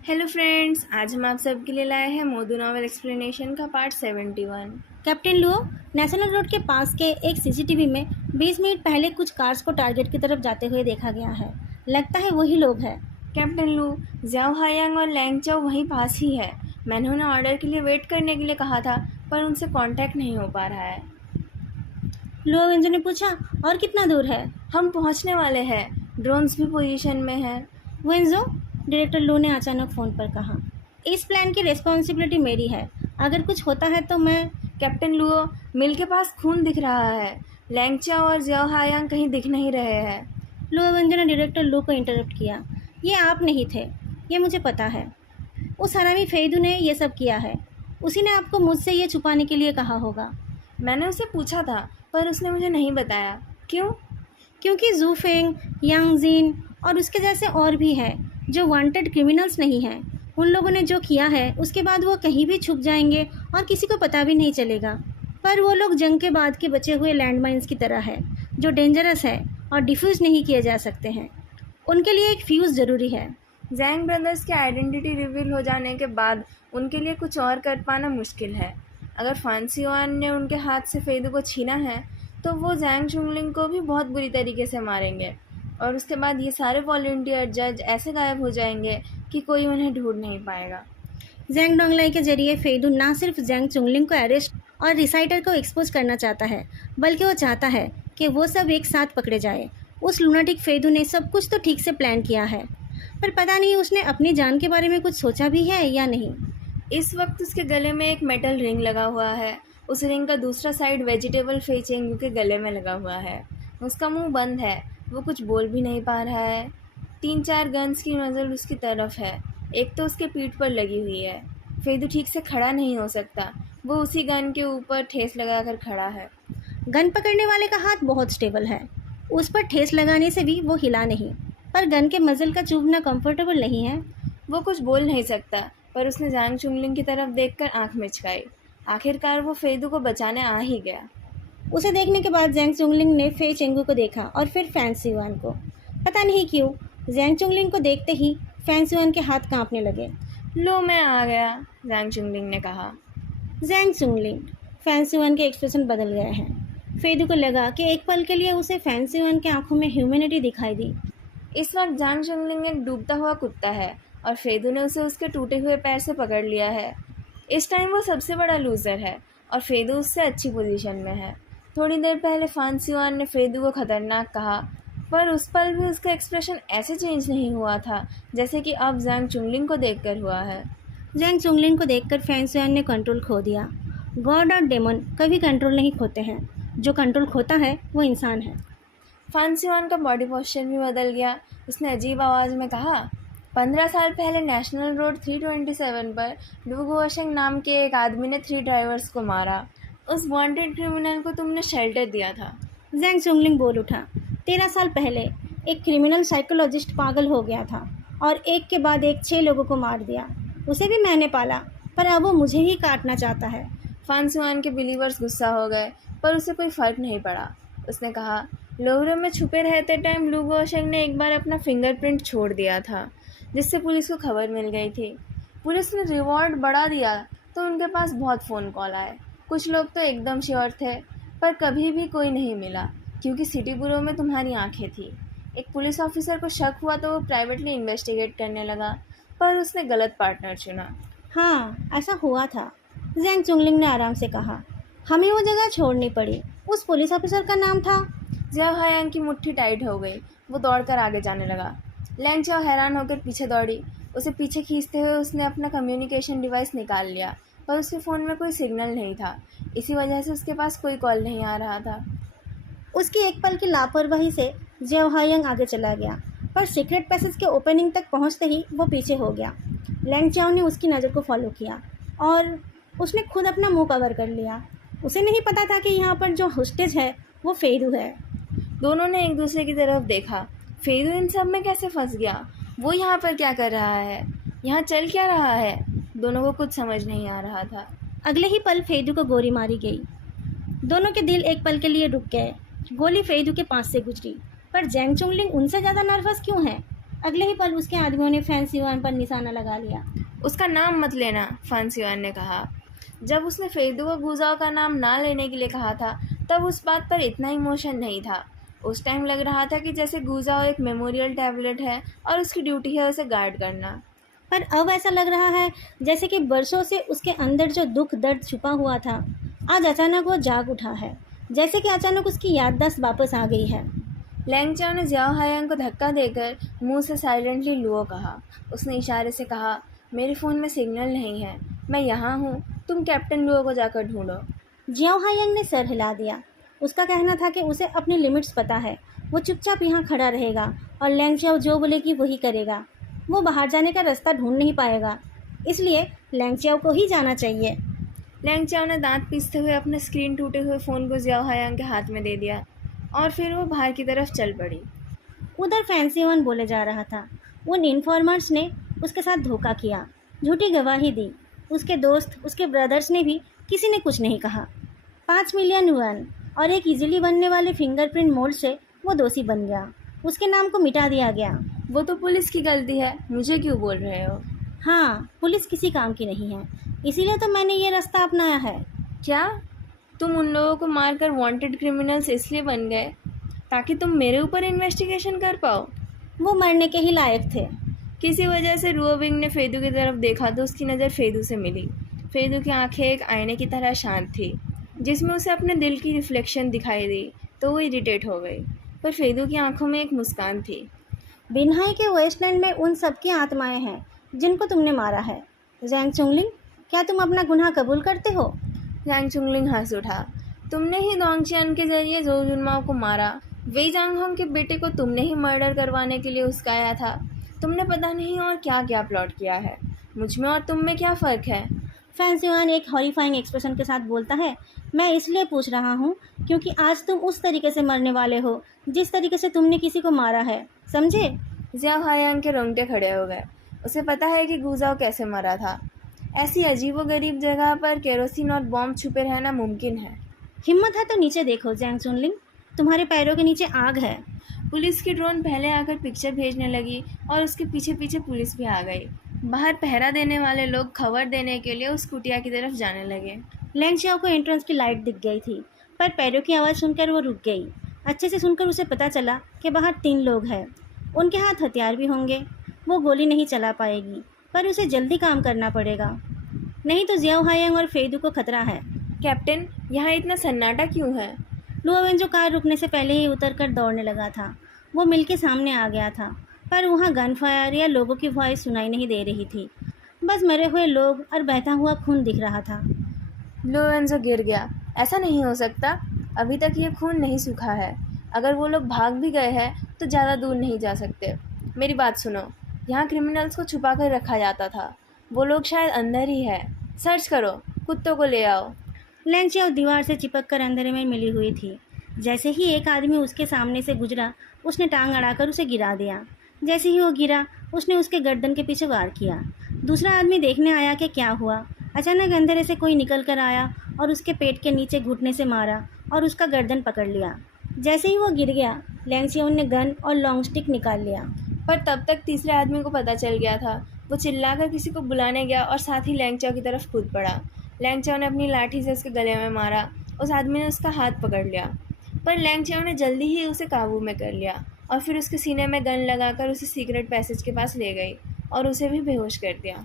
Hello friends, आज हम आप सबके लिए लाए हैं मोदू नॉवल एक्सप्लेनेशन का part 71। Captain Luo, national road के पास के एक सीसीटीवी में 20 मिनट पहले कुछ कार्स को टारगेट की तरफ जाते हुए देखा गया है। लगता है वही लोग हैं। कैप्टन लू, ज्याओ हायांग और लैंग चाओ वहीं पास ही है। मैंने उन्हें ऑर्डर के लिए वेट करने के लिए कहा था, पर उनसे कांटेक्ट नहीं हो पा रहा है। लुओ वेंजो ने पूछा, और कितना दूर है? हम पहुंचने वाले हैं। ड्रोन्स भी पोजीशन में हैं। वेंजो, डायरेक्टर लुओ ने अचानक फ़ोन पर कहा, इस प्लान की रिस्पॉन्सिबिलिटी मेरी है। अगर कुछ होता है तो मैं। कैप्टन लुओ, मिल के पास खून दिख रहा है। लैंग चाओ और ज्याओ हायांग कहीं दिख नहीं रहे हैं। लुओ वेंजो ने डायरेक्टर लुओ को इंटरप्ट किया, ये आप नहीं थे, ये मुझे पता है। उस हरामी फेइदू ने ये सब किया है। उसी ने आपको मुझसे ये छुपाने के लिए कहा होगा। मैंने उसे पूछा था, पर उसने मुझे नहीं बताया। क्यों? क्योंकि जू फेंग, यांग जिन और उसके जैसे और भी हैं जो वांटेड क्रिमिनल्स नहीं हैं। उन लोगों ने जो किया है उसके बाद वो कहीं भी छुप जाएंगे और किसी को पता भी नहीं चलेगा। पर वो लोग जंग के बाद के बचे हुए लैंडमाइंस की तरह है, जो डेंजरस है और डिफ्यूज़ नहीं किए जा सकते हैं। उनके लिए एक फ्यूज़ ज़रूरी है। जैंग ब्रदर्स की आइडेंटिटी रिवील हो जाने के बाद उनके लिए कुछ और कर पाना मुश्किल है। अगर फांसीवान ने उनके हाथ से फेदू को छीना है तो वो जैंग चुंगलिंग को भी बहुत बुरी तरीके से मारेंगे, और उसके बाद ये सारे वॉलंटियर जज ऐसे गायब हो जाएंगे कि कोई उन्हें ढूंढ नहीं पाएगा। जैंग डोंगलाई के जरिए फेदू ना सिर्फ जैंग चुंगलिंग को अरेस्ट और रिसाइटर को एक्सपोज करना चाहता है, बल्कि वो चाहता है कि वो सब एक साथ पकड़े जाए। उस लूनाटिक फेदू ने सब कुछ तो ठीक से प्लान किया है, पर पता नहीं उसने अपनी जान के बारे में कुछ सोचा भी है या नहीं। इस वक्त उसके गले में एक मेटल रिंग लगा हुआ है। उस रिंग का दूसरा साइड वेजिटेबल फे चेंगू के गले में लगा हुआ है। उसका मुंह बंद है, वो कुछ बोल भी नहीं पा रहा है। 3-4 गन्स की नज़र उसकी तरफ है। एक तो उसके पीठ पर लगी हुई है। फेदू ठीक से खड़ा नहीं हो सकता। वो उसी गन के ऊपर ठेस लगाकर खड़ा है। गन पकड़ने वाले का हाथ बहुत स्टेबल है। उस पर ठेस लगाने से भी वो हिला नहीं, पर गन के मजल का चुभना कंफर्टेबल नहीं है। वो कुछ बोल नहीं सकता, पर उसने जांग चुंगलिंग की तरफ देखकर आंख मिचकाई। आखिरकार वो फेदू को बचाने आ ही गया। उसे देखने के बाद जैंग चुंगलिंग ने फे चेंगू को देखा और फिर फैंसीवान को। पता नहीं क्यों जैंग चुंगलिंग को देखते ही फैंसीवान के हाथ कांपने लगे। लो, मैं आ गया, जांग चुंगलिंग ने कहा। जैंग चुंगलिंग, फैंसीवान के एक्सप्रेशन बदल गए हैं। फेदू को लगा कि एक पल के लिए उसे फैंसीवान की आंखों में ह्यूमैनिटी दिखाई दी। इस वक्त जांग चुंगलिंग एक डूबता हुआ कुत्ता है, और फेदू ने उसे उसके टूटे हुए पैर से पकड़ लिया है। इस टाइम वो सबसे बड़ा लूज़र है, और फेदू उससे अच्छी पोजीशन में है। थोड़ी देर पहले फांसीवान ने फेदू को खतरनाक कहा, पर उस पल भी उसका एक्सप्रेशन ऐसे चेंज नहीं हुआ था जैसे कि अब जांग चुंगलिंग को देखकर हुआ है। जैंग चुंगलिंग को देखकर फैंसीवान ने कंट्रोल खो दिया। गॉड और डेमन कभी कंट्रोल नहीं खोते हैं, जो कंट्रोल खोता है वो इंसान है। फांसीवान का बॉडी पोस्चर भी बदल गया। उसने अजीब आवाज़ में कहा, 15 साल पहले नेशनल रोड 327 पर लू गुओशेंग नाम के एक आदमी ने 3 ड्राइवर्स को मारा। उस वांटेड क्रिमिनल को तुमने शेल्टर दिया था। जैंग चुंगलिंग बोल उठा, 13 साल पहले एक क्रिमिनल साइकोलॉजिस्ट पागल हो गया था और एक के बाद एक 6 लोगों को मार दिया। उसे भी मैंने पाला, पर अब वो मुझे ही काटना चाहता है। फांसीवान के बिलीवर्स गुस्सा हो गए, पर उसे कोई फ़र्क नहीं पड़ा। उसने कहा, लोहरे में छुपे रहते टाइम लू गुओशेंग ने एक बार अपना फिंगरप्रिंट छोड़ दिया था, जिससे पुलिस को खबर मिल गई थी। पुलिस ने रिवॉर्ड बढ़ा दिया तो उनके पास बहुत फ़ोन कॉल आए। कुछ लोग तो एकदम श्योर थे, पर कभी भी कोई नहीं मिला, क्योंकि सिटी ब्यूरो में तुम्हारी आंखें थी। एक पुलिस ऑफिसर को शक हुआ तो वो प्राइवेटली इन्वेस्टिगेट करने लगा, पर उसने गलत पार्टनर चुना। हाँ, ऐसा हुआ था, जैंग चुंगलिंग ने आराम से कहा। हमें वो जगह छोड़नी पड़ी। उस पुलिस ऑफिसर का नाम था। ज्याओ हायांग की मुट्ठी टाइट हो गई। वो दौड़कर आगे जाने लगा। लैंग चाओ हैरान होकर पीछे दौड़ी। उसे पीछे खींचते हुए उसने अपना कम्युनिकेशन डिवाइस निकाल लिया, पर उसके फ़ोन में कोई सिग्नल नहीं था। इसी वजह से उसके पास कोई कॉल नहीं आ रहा था। उसकी एक पल की लापरवाही से ज्याओ हायांग आगे चला गया, पर सीक्रेट पैसेज के ओपनिंग तक पहुंचते ही वो पीछे हो गया। लैंग चाओ ने उसकी नज़र को फॉलो किया और उसने खुद अपना मुंह कवर कर लिया। उसे नहीं पता था कि यहाँ पर जो होस्टेज है वो फेदू है। दोनों ने एक दूसरे की तरफ देखा। फेदू इन सब में कैसे फंस गया? वो यहाँ पर क्या कर रहा है? यहाँ चल क्या रहा है? दोनों को कुछ समझ नहीं आ रहा था। अगले ही पल फेदू को गोली मारी गई। दोनों के दिल एक पल के लिए रुक गए। गोली फेदू के पास से गुजरी, पर जैंग चुंगलिंग उनसे ज़्यादा नर्वस क्यों है? अगले ही पल उसके आदमियों ने फैंसी वन पर निशाना लगा लिया। उसका नाम मत लेना, फांसीवान ने कहा। जब उसने फेदू को गुजाओ का नाम ना लेने के लिए कहा था तब उस बात पर इतना इमोशन नहीं था। उस टाइम लग रहा था कि जैसे गुजाओ एक मेमोरियल टैबलेट है और उसकी ड्यूटी है उसे गार्ड करना। पर अब ऐसा लग रहा है जैसे कि बरसों से उसके अंदर जो दुख दर्द छुपा हुआ था, आज अचानक वो जाग उठा है, जैसे कि अचानक उसकी याददाश्त वापस आ गई है। लैंगचाओ ने जियाओ हायांग को धक्का देकर मुंह से साइलेंटली लुओ कहा। उसने इशारे से कहा, मेरे फ़ोन में सिग्नल नहीं है, मैं यहाँ हूँ, तुम कैप्टन लुओ को जाकर ढूंढो। जियाओ हायंग ने सर हिला दिया। उसका कहना था कि उसे अपने लिमिट्स पता है, वो चुपचाप यहाँ खड़ा रहेगा और लैंगचाओ जो बोलेगी वही करेगा। वो बाहर जाने का रास्ता ढूंढ नहीं पाएगा, इसलिए लैंगचाओ को ही जाना चाहिए। लैंगचाओ ने दांत पीसते हुए अपने स्क्रीन टूटे हुए फ़ोन को जियाओ हायांग के हाथ में दे दिया और फिर वो बाहर की तरफ चल पड़ी। उधर फैंसी वन बोले जा रहा था। उन इन्फॉर्मर्स ने उसके साथ धोखा किया, झूठी गवाही दी। उसके दोस्त, उसके ब्रदर्स ने भी किसी ने कुछ नहीं कहा। 5 मिलियन युआन और एक इजीली बनने वाले फिंगरप्रिंट मोल्ड से वो दोषी बन गया। उसके नाम को मिटा दिया गया। वो तो पुलिस की गलती है, मुझे क्यों बोल रहे हो? हाँ, पुलिस किसी काम की नहीं है, इसीलिए तो मैंने ये रास्ता अपनाया है। क्या तुम उन लोगों को मारकर वांटेड क्रिमिनल्स इसलिए बन गए ताकि तुम मेरे ऊपर इन्वेस्टिगेशन कर पाओ? वो मरने के ही लायक थे। किसी वजह से रुओबिंग ने फेदू की तरफ देखा तो उसकी नज़र फेदू से मिली। फेदू की आंखें एक आईने की तरह शांत थी जिसमें उसे अपने दिल की रिफ्लेक्शन दिखाई दी तो वो इरिटेट हो गई, पर फेदू की आंखों में एक मुस्कान थी। बिन्हाई के वेस्टलैंड में उन सबकी आत्माएं हैं जिनको तुमने मारा है। जैंग चुंगलिंग, क्या तुम अपना गुनाह कबूल करते हो? जैंग चुंगलिंग हंस उठा। तुमने ही दोंगचियन के जरिए जो जुनमाओ को मारा, वेई जांगहोंग के बेटे को तुमने ही मर्डर करवाने के लिए उस्काया था। तुमने पता नहीं और क्या क्या प्लॉट किया है। मुझ में और तुम में क्या फ़र्क है? फैंसी वन एक हॉरिफाइंग एक्सप्रेशन के साथ बोलता है, मैं इसलिए पूछ रहा हूँ क्योंकि आज तुम उस तरीके से मरने वाले हो जिस तरीके से तुमने किसी को मारा है, समझे? जियाओ हायांग के रोंगटे खड़े हो गए। उसे पता है कि गुजाओ कैसे मरा था। ऐसी अजीबोगरीब जगह पर केरोसिन और बॉम्ब छुपे रहना मुमकिन है। हिम्मत है तो नीचे देखो जैंग चुनलिंग, तुम्हारे पैरों के नीचे आग है। पुलिस की ड्रोन पहले आकर पिक्चर भेजने लगी और उसके पीछे पीछे पुलिस भी आ गई। बाहर पहरा देने वाले लोग खबर देने के लिए उस कुटिया की तरफ जाने लगे। लैंगचाओ को एंट्रेंस की लाइट दिख गई थी, पर पैरों की आवाज़ सुनकर वो रुक गई। अच्छे से सुनकर उसे पता चला कि बाहर 3 लोग हैं। उनके हाथ हथियार भी होंगे। वो गोली नहीं चला पाएगी, पर उसे जल्दी काम करना पड़ेगा, नहीं तो जियाओ हायांग और फेदू को खतरा है। कैप्टन, यहाँ इतना सन्नाटा क्यों है? लुओवेन जो कार रुकने से पहले ही उतरकर दौड़ने लगा था, वो मिल के सामने आ गया था, पर वहाँ गन फायर या लोगों की वॉइस सुनाई नहीं दे रही थी। बस मरे हुए लोग और बहता हुआ खून दिख रहा था। लोरेंजो गिर गया। ऐसा नहीं हो सकता, अभी तक ये खून नहीं सूखा है। अगर वो लोग भाग भी गए हैं तो ज़्यादा दूर नहीं जा सकते। मेरी बात सुनो, यहाँ क्रिमिनल्स को छुपा कर रखा जाता था। वो लोग शायद अंदर ही है। सर्च करो, कुत्तों को ले आओ। लैंगचाओ दीवार से चिपक कर अंधेरे में मिली हुई थी। जैसे ही एक आदमी उसके सामने से गुजरा, उसने टांग अड़ाकर उसे गिरा दिया। जैसे ही वो गिरा, उसने उसके गर्दन के पीछे वार किया। दूसरा आदमी देखने आया कि क्या हुआ। अचानक अंधेरे से कोई निकल कर आया और उसके पेट के नीचे घुटने से मारा और उसका गर्दन पकड़ लिया। जैसे ही वो गिर गया, लैंगचाओ ने गन और लॉन्ग स्टिक निकाल लिया। पर तब तक तीसरे आदमी को पता चल गया था। वो चिल्लाकर किसी को बुलाने गया और साथ ही लैंगचाओ की तरफ कूद पड़ा। लैंगचाओ ने अपनी लाठी से उसके गले में मारा। उस आदमी ने उसका हाथ पकड़ लिया, पर लैंगचाओ ने जल्दी ही उसे काबू में कर लिया और फिर उसके सीने में गन लगाकर उसे सीक्रेट पैसेज के पास ले गई और उसे भी बेहोश कर दिया।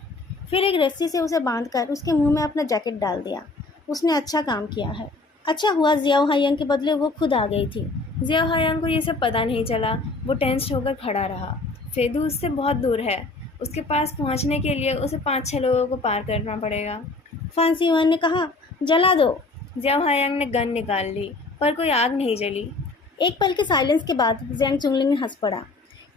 फिर एक रस्सी से उसे बांधकर उसके मुंह में अपना जैकेट डाल दिया। उसने अच्छा काम किया है। अच्छा हुआ जियाओ हायांग के बदले वो खुद आ गई थी। जियाओ हायांग को ये सब पता नहीं चला। वो टेंस्ड होकर खड़ा रहा। फेदू उससे बहुत दूर है। उसके पास पहुंचने के लिए उसे 5-6 लोगों को पार करना पड़ेगा। फैंसी वन ने कहा, जला दो। जियाओ हायांग ने गन निकाल ली, पर कोई आग नहीं जली। एक पल के साइलेंस के बाद जैंग चुंगलिंग ने हंस पड़ा।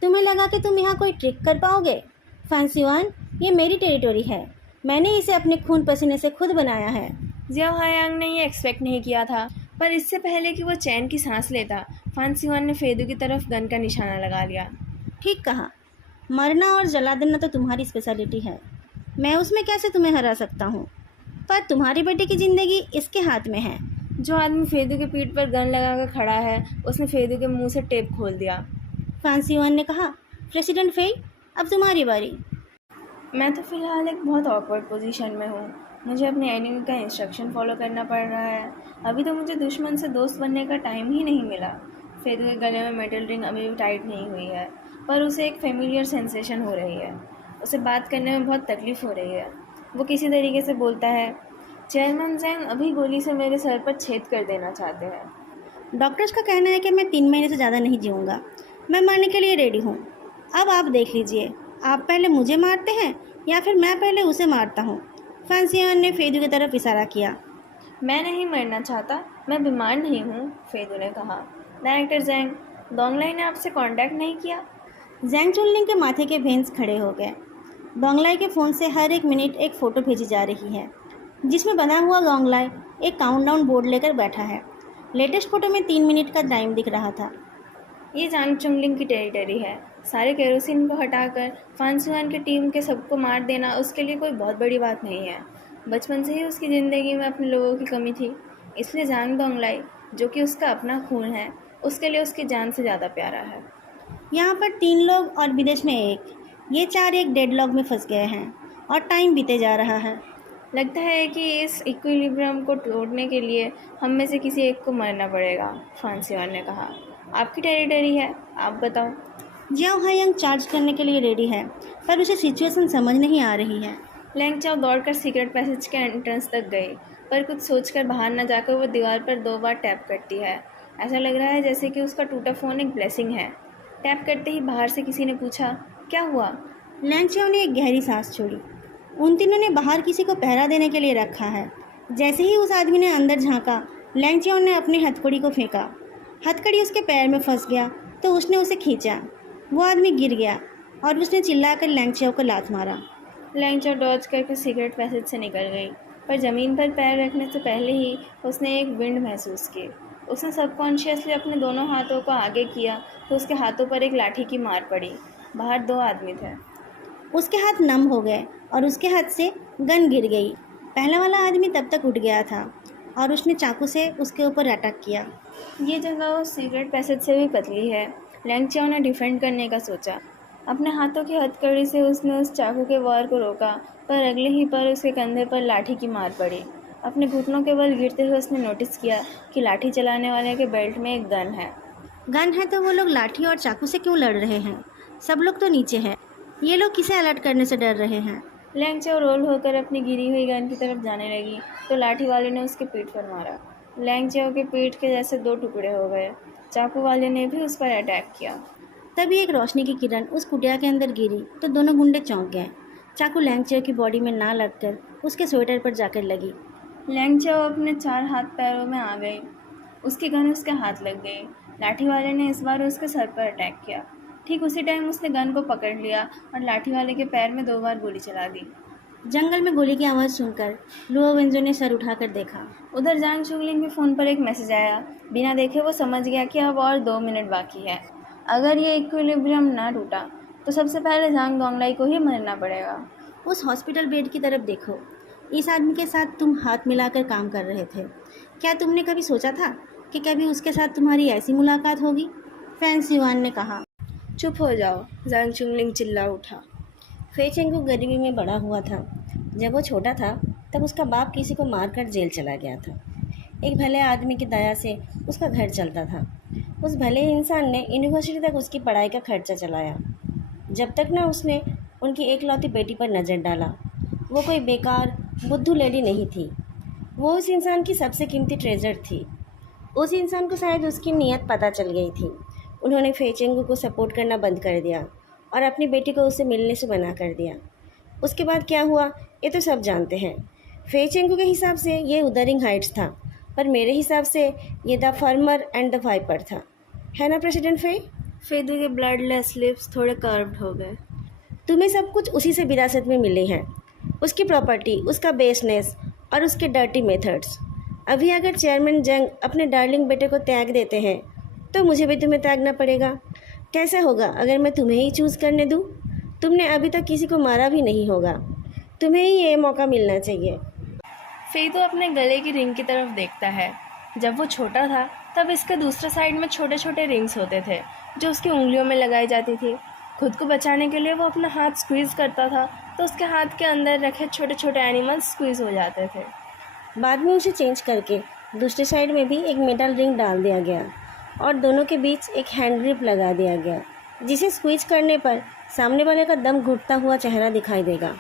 तुम्हें लगा कि तुम यहाँ कोई ट्रिक कर पाओगे? फैंसी वन, ये मेरी टेरिटोरी है। मैंने इसे अपने खून पसीने से खुद बनाया है। जियाओ हायांग ने ये एक्सपेक्ट नहीं किया था, पर इससे पहले कि वो चैन की सांस लेता, फैंसी वन ने फेदू की तरफ गन का निशाना लगा लिया। ठीक कहा, मरना और जला देना तो तुम्हारी स्पेशलिटी है। मैं उसमें कैसे तुम्हें हरा सकता हूँ? पर तुम्हारी बेटे की ज़िंदगी इसके हाथ में है। जो आदमी फेदू के पीठ पर गन लगाकर खड़ा है, उसने फेदू के मुंह से टेप खोल दिया। फैंसी वन ने कहा, प्रेसिडेंट फेई, अब तुम्हारी बारी। मैं तो फ़िलहाल एक बहुत ऑकवर्ड पोजीशन में हूँ। मुझे अपने एनिमी का इंस्ट्रक्शन फॉलो करना पड़ रहा है। अभी तो मुझे दुश्मन से दोस्त बनने का टाइम ही नहीं मिला। फेदू के गले में मेटल रिंग अभी भी टाइट नहीं हुई है, पर उसे एक फेमिलियर सेंसेशन हो रही है। उसे बात करने में बहुत तकलीफ़ हो रही है। वो किसी तरीके से बोलता है, चेयरमैन जैंग अभी गोली से मेरे सर पर छेद कर देना चाहते हैं। डॉक्टर्स का कहना है कि मैं 3 महीने से ज़्यादा नहीं जीऊँगा। मैं मरने के लिए रेडी हूँ। अब आप देख लीजिए, आप पहले मुझे मारते हैं या फिर मैं पहले उसे मारता हूँ। फैंसियान ने फेदू की तरफ इशारा किया। मैं नहीं मरना चाहता, मैं बीमार नहीं हूँ, फेदू ने कहा। डायरेक्टर जैंग, दोंगलाई ने आपसे कांटेक्ट नहीं किया? जैंग चुनलिंग के माथे के भेंस खड़े हो गए। दोंगलाई के फ़ोन से हर एक मिनट एक फ़ोटो भेजी जा रही है, जिसमें बना हुआ दोंगलाई एक काउंटडाउन बोर्ड लेकर बैठा है। लेटेस्ट फ़ोटो में 3 मिनट का टाइम दिख रहा था। ये जांग चुंगलिंग की टेरिटरी है। सारे केरोसिन को हटाकर फांसुआन की टीम के सबको मार देना उसके लिए कोई बहुत बड़ी बात नहीं है। बचपन से ही उसकी ज़िंदगी में अपने लोगों की कमी थी, इसलिए जांग दोंगलाई, जो कि उसका अपना खून है, उसके लिए उसकी जान से ज़्यादा प्यारा है। यहाँ पर 3 लोग और विदेश में 1। ये 4 एक डेडलॉक में फंस गए हैं और टाइम बीते जा रहा है। लगता है कि इस इक्विलिब्रियम को तोड़ने के लिए हम में से किसी एक को मरना पड़ेगा, फांसियान ने कहा। आपकी टेरिटरी है, आप बताओ। जियाओ हायंग चार्ज करने के लिए रेडी है, पर उसे सिचुएशन समझ नहीं आ रही है। लैंग चाओ दौड़कर सीक्रेट पैसेज के एंट्रेंस तक गई, पर कुछ सोचकर बाहर न जाकर वो दीवार पर 2 बार टैप करती है। ऐसा लग रहा है जैसे कि उसका टूटा फ़ोन एक ब्लेसिंग है। टैप करते ही बाहर से किसी ने पूछा, क्या हुआ? लैंगचाओ ने एक गहरी सांस छोड़ी। उन तीनों ने बाहर किसी को पहरा देने के लिए रखा है। जैसे ही उस आदमी ने अंदर झांका, लैंगचाओ ने अपनी हथकड़ी को फेंका। हथकड़ी उसके पैर में फंस गया तो उसने उसे खींचा। वो आदमी गिर गया और उसने चिल्लाकर लैंगचाओ को लात मारा। लैंग चाओ डॉज करके सीक्रेट पैसेज से निकल गई, पर ज़मीन पर पैर रखने से पहले ही उसने एक विंड महसूस की। उसने सबकॉन्शियसली अपने दोनों हाथों को आगे किया तो उसके हाथों पर एक लाठी की मार पड़ी। बाहर 2 आदमी थे। उसके हाथ नम हो गए और उसके हाथ से गन गिर गई। पहला वाला आदमी तब तक उठ गया था और उसने चाकू से उसके ऊपर अटैक किया। ये जगह उस सीक्रेट पैसेज से भी पतली है। लैंग चाओ ने डिफेंड करने का सोचा। अपने हाथों की हथकड़ी से उसने उस चाकू के वार को रोका, पर अगले ही पल उसके कंधे पर लाठी की मार पड़ी। अपने घुटनों के बल गिरते हुए उसने नोटिस किया कि लाठी चलाने वाले के बेल्ट में एक गन है। गन है तो वो लोग लाठी और चाकू से क्यों लड़ रहे हैं? सब लोग तो नीचे हैं। ये लोग किसे अलर्ट करने से डर रहे हैं? लैंग चाओ रोल होकर अपनी गिरी हुई गन की तरफ जाने लगी तो लाठी वाले ने उसके पीठ पर मारा। लैंग चाओ के पीठ के जैसे 2 टुकड़े हो गए। चाकू वाले ने भी उस पर अटैक किया। तभी एक रोशनी की किरण उस कुटिया के अंदर गिरी तो दोनों गुंडे चौंक गए। चाकू लैंगचाओ की बॉडी में ना लगकर उसके स्वेटर पर जाकर लगी। लैंग चाओ अपने 4 हाथ पैरों में आ गई। उसकी गन उसके हाथ लग गई। लाठी वाले ने इस बार उसके सर पर अटैक किया। ठीक उसी टाइम उसने गन को पकड़ लिया और लाठी वाले के पैर में 2 बार गोली चला दी। जंगल में गोली की आवाज़ सुनकर लुओ वेंजो ने सर उठाकर देखा। उधर जांग चुंगलिंग के फ़ोन पर एक मैसेज आया। बिना देखे वो समझ गया कि अब और 2 मिनट बाकी है। अगर ये इक्विलिब्रियम ना टूटा तो सबसे पहले जांग दोंगलाई को ही मरना पड़ेगा। उस हॉस्पिटल बेड की तरफ देखो। इस आदमी के साथ तुम हाथ मिलाकर काम कर रहे थे। क्या तुमने कभी सोचा था कि कभी उसके साथ तुम्हारी ऐसी मुलाकात होगी? फैंसियान ने कहा। चुप हो जाओ, जांग चुंगलिंग चिल्ला उठा। फे चेंगू गरीबी में बड़ा हुआ था। जब वो छोटा था तब उसका बाप किसी को मारकर जेल चला गया था। एक भले आदमी की दया से उसका घर चलता था। उस भले इंसान ने यूनिवर्सिटी तक उसकी पढ़ाई का खर्चा चलाया, जब तक ना उसने उनकी एकलौती बेटी पर नज़र डाला। वो कोई बेकार बुद्धू लेडी नहीं थी। वो उस इंसान की सबसे कीमती ट्रेजर थी। उस इंसान को शायद उसकी नीयत पता चल गई थी। उन्होंने फे चेंगू को सपोर्ट करना बंद कर दिया और अपनी बेटी को उससे मिलने से मना कर दिया। उसके बाद क्या हुआ ये तो सब जानते हैं। फे चेंगू के हिसाब से ये उदरिंग हाइट्स था, पर मेरे हिसाब से ये the farmer and the viper था, है ना प्रेसिडेंट फे? फेदू के ब्लडलेस लिप्स थोड़े कर्व्ड हो गए। तुम्हें सब कुछ उसी से विरासत में मिले हैं, उसकी प्रॉपर्टी, उसका बेसनेस और उसके डर्टी मेथड्स। अभी अगर चेयरमैन जंग अपने डार्लिंग बेटे को त्याग देते हैं तो मुझे भी तुम्हें त्यागना पड़ेगा। कैसे होगा अगर मैं तुम्हें ही चूज़ करने दूँ? तुमने अभी तक किसी को मारा भी नहीं होगा। तुम्हें ही ये मौका मिलना चाहिए। फेदू अपने गले की रिंग की तरफ देखता है। जब वो छोटा था तब इसके दूसरे साइड में छोटे छोटे रिंग्स होते थे जो उसकी उंगलियों में लगाई जाती थी। खुद को बचाने के लिए वो अपना हाथ स्क्वीज़ करता था तो उसके हाथ के अंदर रखे छोटे छोटे एनिमल्स स्क्वीज़ हो जाते थे। बाद में उसे चेंज करके दूसरे साइड में भी एक मेटल रिंग डाल दिया गया और दोनों के बीच एक हैंड ग्रिप लगा दिया गया, जिसे स्क्वीज करने पर सामने वाले का दम घुटता हुआ चेहरा दिखाई देगा।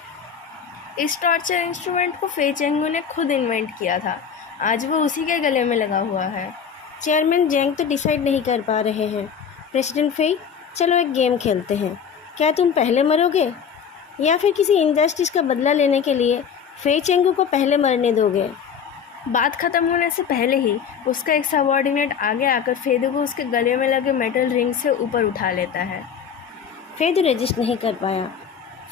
इस टॉर्चर इंस्ट्रूमेंट को फे चेंगू ने खुद इन्वेंट किया था। आज वो उसी के गले में लगा हुआ है। चेयरमैन जेंग तो डिसाइड नहीं कर पा रहे हैं। प्रेसिडेंट फे, चलो एक गेम खेलते हैं। क्या तुम पहले मरोगे या फिर किसी इनजस्टिस का बदला लेने के लिए फे चेंगू को पहले मरने दोगे? बात ख़त्म होने से पहले ही उसका एक सबऑर्डिनेट आगे आकर फेदू को उसके गले में लगे मेटल रिंग से ऊपर उठा लेता है। फेदू रेजिस्ट नहीं कर पाया।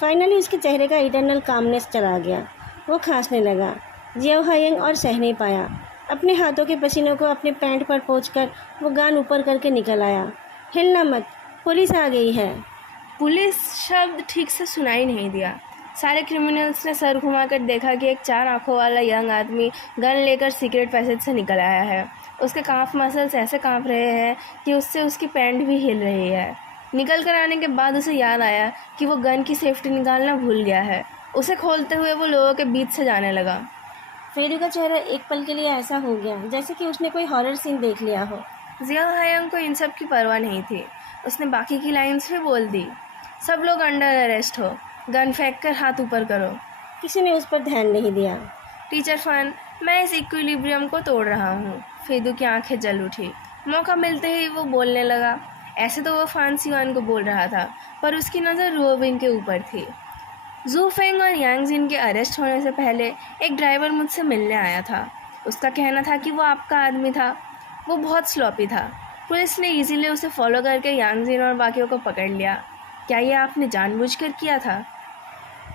फाइनली उसके चेहरे का इटर्नल कामनेस चला गया। वो खांसने लगा। जियाओ हायंग और सह नहीं पाया। अपने हाथों के पसीनों को अपने पैंट पर पोंछकर वो गान ऊपर करके निकल आया। हिलना मत, पुलिस आ गई है। पुलिस शब्द ठीक से सुनाई नहीं दिया। सारे क्रिमिनल्स ने सर घुमाकर देखा कि एक 4 आंखों वाला यंग आदमी गन लेकर सीक्रेट पैसेज से निकल आया है। उसके काफ मसल्स ऐसे कांप रहे हैं कि उससे उसकी पैंट भी हिल रही है। निकल कर आने के बाद उसे याद आया कि वो गन की सेफ्टी निकालना भूल गया है। उसे खोलते हुए वो लोगों के बीच से जाने लगा। फेदू का चेहरा एक पल के लिए ऐसा हो गया जैसे कि उसने कोई हॉरर सीन देख लिया हो। जिया हायंग को इन सब की परवाह नहीं थी। उसने बाकी की लाइन्स भी बोल दी। सब लोग अंडर अरेस्ट हो, गन फेंक कर हाथ ऊपर करो। किसी ने उस पर ध्यान नहीं दिया। टीचर फन, मैं इस इक्विलिब्रियम को तोड़ रहा हूँ। फेदू की आंखें जल उठी। मौका मिलते ही वो बोलने लगा। ऐसे तो वो फान सिवान को बोल रहा था, पर उसकी नज़र रुओबिंग के ऊपर थी। जू फेंग और यांग जिन के अरेस्ट होने से पहले एक ड्राइवर मुझसे मिलने आया था। उसका कहना था कि वो आपका आदमी था। वो बहुत स्लॉपी था। पुलिस ने इजीली उसे फॉलो करके यांग जिन और बाकियों को पकड़ लिया। क्या ये आपने जानबूझकर किया था?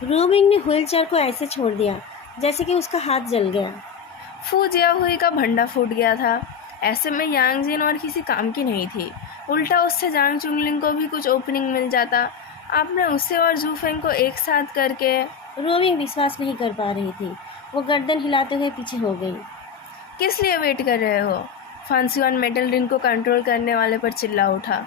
रुओबिंग ने व्हीलचेयर को ऐसे छोड़ दिया जैसे कि उसका हाथ जल गया। फू जिया हुई का भंडा फूट गया था। ऐसे में यांग जिन और किसी काम की नहीं थी। उल्टा उससे जांग चुंगलिंग को भी कुछ ओपनिंग मिल जाता। आपने उसे और जू फेंग को एक साथ करके। रुओबिंग विश्वास नहीं कर पा रही थी। वो गर्दन हिलाते हुए पीछे हो गई। किस लिए वेट कर रहे हो? फांसियान मेटल रिंग को कंट्रोल करने वाले पर चिल्ला उठा।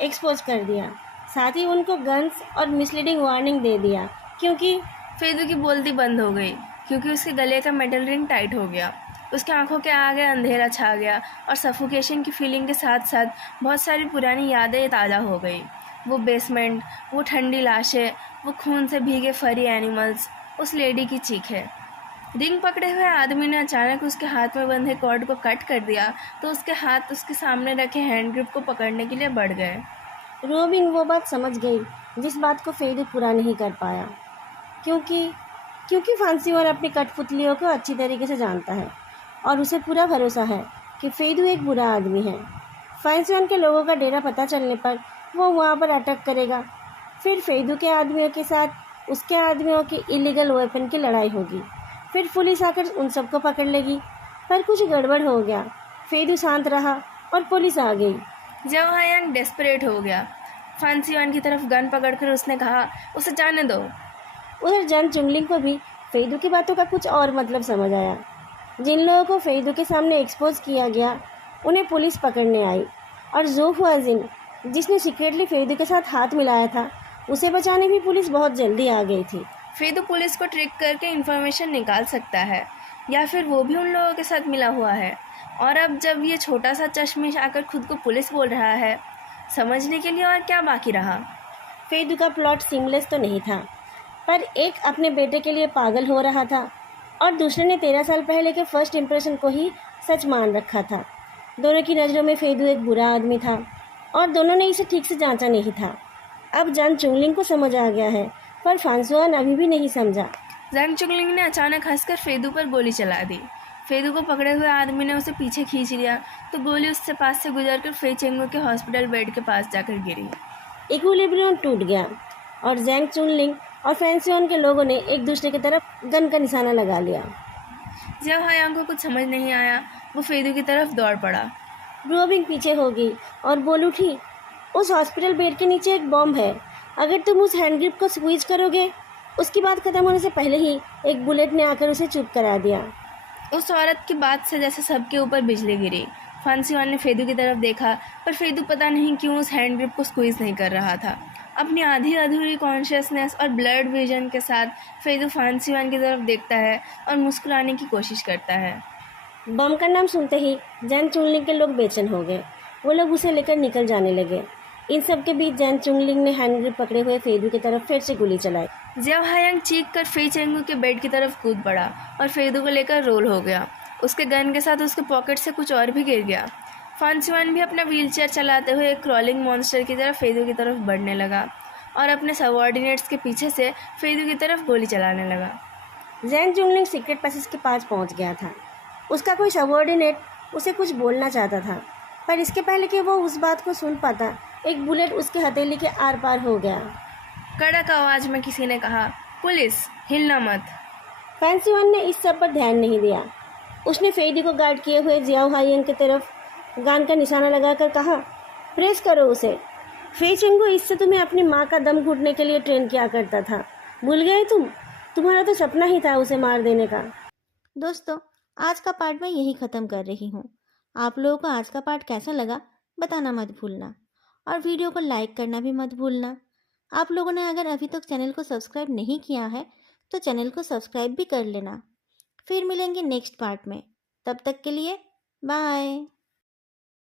एक्सपोज कर दिया, साथ ही उनको गन्स और मिसलीडिंग वार्निंग दे दिया। क्योंकि फेदू की बोलती बंद हो गई क्योंकि उसके गले का मेटल रिंग टाइट हो गया। उसकी आंखों के आगे अंधेरा छा गया और सफोकेशन की फीलिंग के साथ साथ बहुत सारी पुरानी यादें ताज़ा हो गई। वो बेसमेंट, वो ठंडी लाशें, वो खून से भीगे फरी एनिमल्स, उस लेडी की चीखें। रिंग पकड़े हुए आदमी ने अचानक उसके हाथ में बंधे कॉर्ड को कट कर दिया तो उसके हाथ उसके सामने रखे हैंड ग्रिप को पकड़ने के लिए बढ़ गए। रुओबिंग वो बात समझ गई जिस बात को फेदू पूरा नहीं कर पाया। क्योंकि फांसीवान अपनी कठपुतलियों को अच्छी तरीके से जानता है और उसे पूरा भरोसा है कि फेदू एक बुरा आदमी है। फांसीवान के लोगों का डेरा पता चलने पर वो वहाँ पर अटैक करेगा। फिर फेदू के आदमियों के साथ उसके आदमियों की इलीगल वेपन की लड़ाई होगी। फिर पुलिस आकर उन सबको पकड़ लेगी। पर कुछ गड़बड़ हो गया। फेदू शांत रहा और पुलिस आ गई। जब हायंग डेस्परेट हो गया, फांसीवान की तरफ गन पकड़कर उसने कहा, उसे जाने दो। उधर जन चुंगलिंग को भी फेदू की बातों का कुछ और मतलब समझ आया। जिन लोगों को फेदू के सामने एक्सपोज किया गया उन्हें पुलिस पकड़ने आई और जू हुआजिन, जिसने सीक्रेटली फेदू के साथ हाथ मिलाया था, उसे बचाने भी पुलिस बहुत जल्दी आ गई थी। फेदू पुलिस को ट्रिक करके इन्फॉर्मेशन निकाल सकता है या फिर वो भी उन लोगों के साथ मिला हुआ है। और अब जब ये छोटा सा चश्मिश आकर खुद को पुलिस बोल रहा है, समझने के लिए और क्या बाकी रहा? फेदू का प्लॉट सीमलेस तो नहीं था, पर एक अपने बेटे के लिए पागल हो रहा था और दूसरे ने 13 साल पहले के फर्स्ट इम्प्रेशन को ही सच मान रखा था। दोनों की नज़रों में फेदू एक बुरा आदमी था और दोनों ने इसे ठीक से जांचा नहीं था। अब जन चुंगलिंग को समझ आ गया है, पर फांसुआन अभी भी नहीं समझा। जन चुंगलिंग ने अचानक हंसकर फेदू पर गोली चला दी। फेदू को पकड़े हुए आदमी ने उसे पीछे खींच लिया तो गोली उससे पास से गुजरकर फे चेंगू के हॉस्पिटल बेड के पास जाकर गिरी। इक्विलिब्रियम टूट गया और जैंग चुनलिंग और फैंसियोन के लोगों ने एक दूसरे की तरफ गन का निशाना लगा लिया। जब हायांग को कुछ समझ नहीं आया, वो फेदू की तरफ दौड़ पड़ा। रुओबिंग पीछे हो गई और बोल उठी, उस हॉस्पिटल बेड के नीचे एक बॉम्ब है। अगर तुम उस हैंड ग्रिप को स्क्वीज करोगे। उसकी बात खत्म होने से पहले ही एक बुलेट ने आकर उसे चुप करा दिया। उस औरत की बात से जैसे सबके ऊपर बिजली गिरी। फांसीवान ने फेदू की तरफ देखा, पर फेदू पता नहीं क्यों उस हैंड ग्रिप को स्क्वीज नहीं कर रहा था। अपनी आधी अधूरी कॉन्शियसनेस और ब्लड विजन के साथ फेदू फांसीवान की तरफ देखता है और मुस्कुराने की कोशिश करता है। बम का नाम सुनते ही जैन चुंगलिंग के लोग बेचैन हो गए। वो लोग उसे लेकर निकल जाने लगे। इन सब के बीच जैन चुंगलिंग ने हैंड ग्रिप पकड़े हुए फेदू की तरफ फिर से गोली चलाई। जियाओ हायांग चीख कर फी चेंगू के बेड की तरफ कूद पड़ा और फेदू को लेकर रोल हो गया। उसके गन के साथ उसके पॉकेट से कुछ और भी गिर गया। फांसीवान भी अपना व्हीलचेयर चलाते हुए एक क्रॉलिंग मॉन्स्टर की तरफ फेदू की तरफ बढ़ने लगा और अपने सबऑर्डिनेट्स के पीछे से फेदू की तरफ गोली चलाने लगा। जैन चुंगलिंग सीक्रेट पैसेज के पास पहुंच गया था। उसका कोई सबऑर्डिनेट उसे कुछ बोलना चाहता था, पर इसके पहले कि वो उस बात को सुन पाता, एक बुलेट उसके हथेली के आर पार हो गया। कड़क आवाज में किसी ने कहा, पुलिस, हिलना मत। फैंसीवन ने इस सब पर ध्यान नहीं दिया। उसने फेदी को गार्ड किए हुए जियाओ हायांग की तरफ गान का निशाना लगाकर कहा, प्रेस करो उसे। फे चेंगू, इससे तुम्हें अपनी माँ का दम घुटने के लिए ट्रेन किया करता था, भूल गए तुम? तुम्हारा तो सपना ही था उसे मार देने का। दोस्तों, आज का पार्ट मैं यही ख़त्म कर रही हूँ। आप लोगों को आज का पार्ट कैसा लगा बताना मत भूलना, और वीडियो को लाइक करना भी मत भूलना। आप लोगों ने अगर अभी तक चैनल को सब्सक्राइब नहीं किया है तो चैनल को सब्सक्राइब भी कर लेना। फिर मिलेंगे नेक्स्ट पार्ट में, तब तक के लिए बाय।